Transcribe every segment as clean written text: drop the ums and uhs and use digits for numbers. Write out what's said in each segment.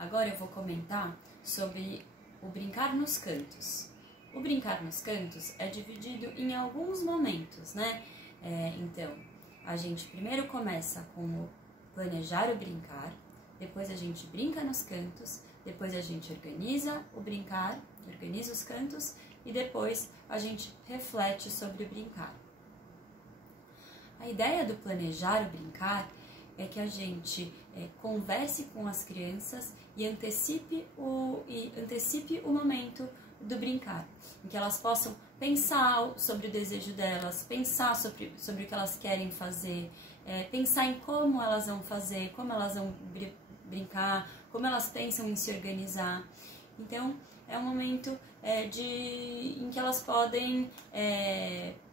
Agora eu vou comentar sobre o brincar nos cantos. O brincar nos cantos é dividido em alguns momentos, né? Então, a gente primeiro começa com o planejar o brincar, depois a gente brinca nos cantos, depois a gente organiza o brincar, organiza os cantos e depois a gente reflete sobre o brincar. A ideia do planejar o brincar é que a gente converse com as crianças e antecipe o momento do brincar, em que elas possam pensar sobre o desejo delas, pensar sobre o que elas querem fazer, pensar em como elas vão fazer, como elas vão brincar, como elas pensam em se organizar. Então, é um momento em que elas podem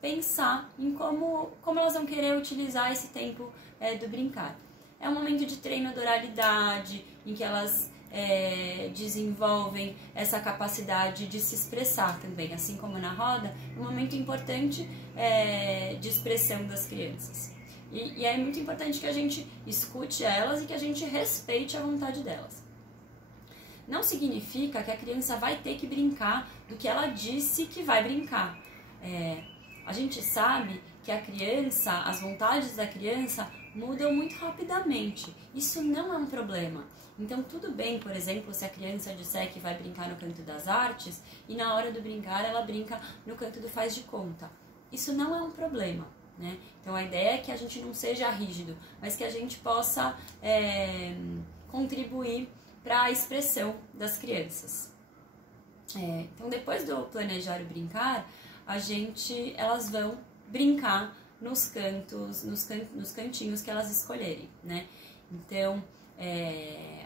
pensar em como elas vão querer utilizar esse tempo do brincar. É um momento de treino da oralidade, em que elas desenvolvem essa capacidade de se expressar também, assim como na roda, um momento importante de expressão das crianças. E é muito importante que a gente escute elas e que a gente respeite a vontade delas. Não significa que a criança vai ter que brincar do que ela disse que vai brincar. A gente sabe que a criança, as vontades da criança mudam muito rapidamente. Isso não é um problema. Então, tudo bem, por exemplo, se a criança disser que vai brincar no canto das artes e na hora do brincar ela brinca no canto do faz de conta. Isso não é um problema, né? Então, a ideia é que a gente não seja rígido, mas que a gente possa contribuir para a expressão das crianças. Então, depois do planejar o brincar, elas vão brincar nos cantinhos que elas escolherem, né? Então,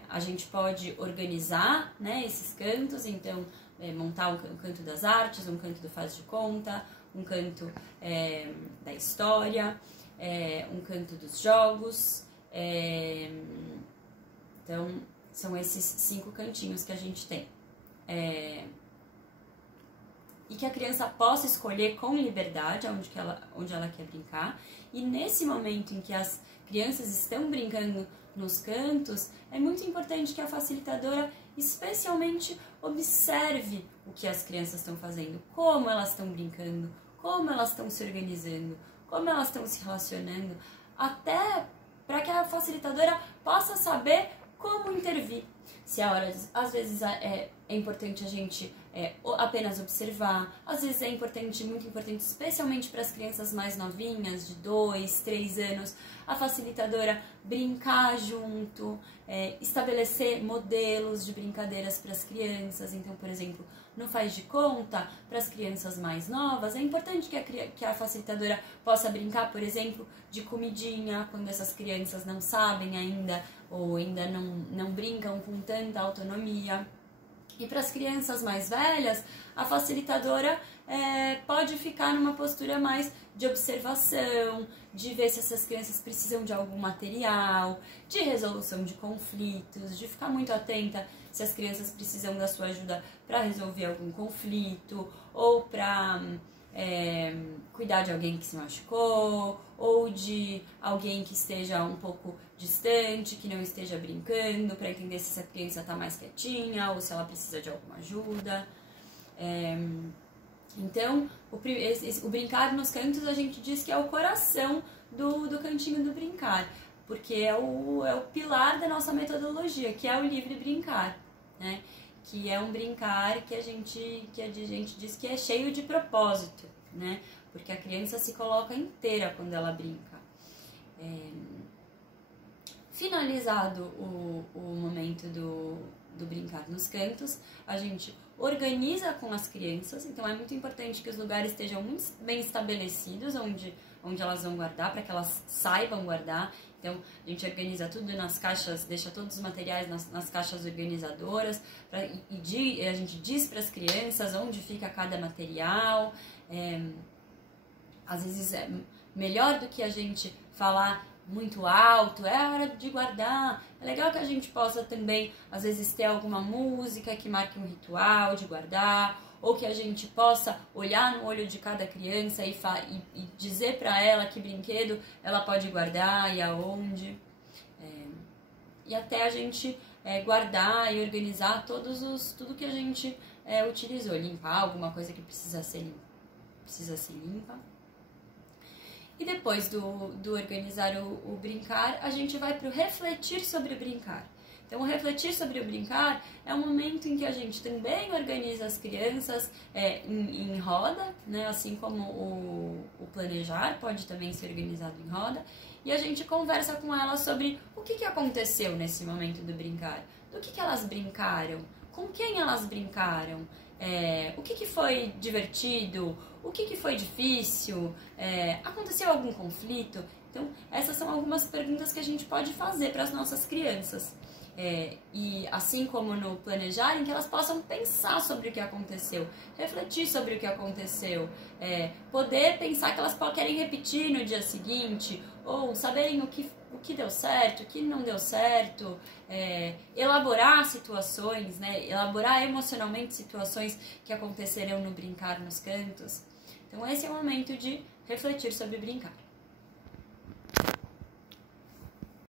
a gente pode organizar, né, esses cantos, então montar um canto das artes, um canto do faz de conta, um canto da história, um canto dos jogos. Então, são esses 5 cantinhos que a gente tem. E que a criança possa escolher com liberdade onde ela quer brincar. E nesse momento em que as crianças estão brincando nos cantos, é muito importante que a facilitadora especialmente observe o que as crianças estão fazendo, como elas estão brincando, como elas estão se organizando, como elas estão se relacionando, até para que a facilitadora possa saber como intervir. Se a hora, às vezes é importante a gente apenas observar, às vezes é muito importante, especialmente para as crianças mais novinhas, de 2, 3 anos, a facilitadora brincar junto, estabelecer modelos de brincadeiras para as crianças. Então, por exemplo, no faz de conta, para as crianças mais novas, é importante que a facilitadora possa brincar, por exemplo, de comidinha, quando essas crianças não sabem ainda, ou ainda não brincam com tanta autonomia. E para as crianças mais velhas, a facilitadora pode ficar numa postura mais de observação, de ver se essas crianças precisam de algum material, de resolução de conflitos, de ficar muito atenta se as crianças precisam da sua ajuda para resolver algum conflito, ou para cuidar de alguém que se machucou, ou de alguém que esteja um pouco distante, que não esteja brincando, para entender se essa criança está mais quietinha ou se ela precisa de alguma ajuda. Então, o brincar nos cantos a gente diz que é o coração do cantinho do brincar, porque é o pilar da nossa metodologia, que é o livre brincar, né? Que é um brincar que a gente diz que é cheio de propósito, né? Porque a criança se coloca inteira quando ela brinca. Finalizado o momento do brincar nos cantos, a gente organiza com as crianças. Então é muito importante que os lugares estejam muito bem estabelecidos onde elas vão guardar, para que elas saibam guardar. Então a gente organiza tudo nas caixas, deixa todos os materiais nas caixas organizadoras, e a gente diz para as crianças onde fica cada material. Às vezes é melhor do que a gente falar muito alto, é a hora de guardar. É legal que a gente possa também, às vezes, ter alguma música que marque um ritual de guardar, ou que a gente possa olhar no olho de cada criança e dizer para ela que brinquedo ela pode guardar e aonde. E até a gente guardar e organizar tudo que a gente utilizou, limpar alguma coisa que precisa ser limpa. E depois do organizar o brincar, a gente vai para o refletir sobre o brincar. Então, o refletir sobre o brincar é um momento em que a gente também organiza as crianças em roda, né? Assim como o planejar pode também ser organizado em roda, e a gente conversa com elas sobre o que aconteceu nesse momento do brincar, do que elas brincaram, com quem elas brincaram, o que foi divertido, o que foi difícil, aconteceu algum conflito? Então, essas são algumas perguntas que a gente pode fazer para as nossas crianças. E assim como no planejar, em que elas possam pensar sobre o que aconteceu, refletir sobre o que aconteceu, poder pensar que elas querem repetir no dia seguinte, ou saberem o que deu certo, o que não deu certo, elaborar situações, né? Elaborar emocionalmente situações que aconteceram no brincar nos cantos. Então esse é o momento de refletir sobre brincar.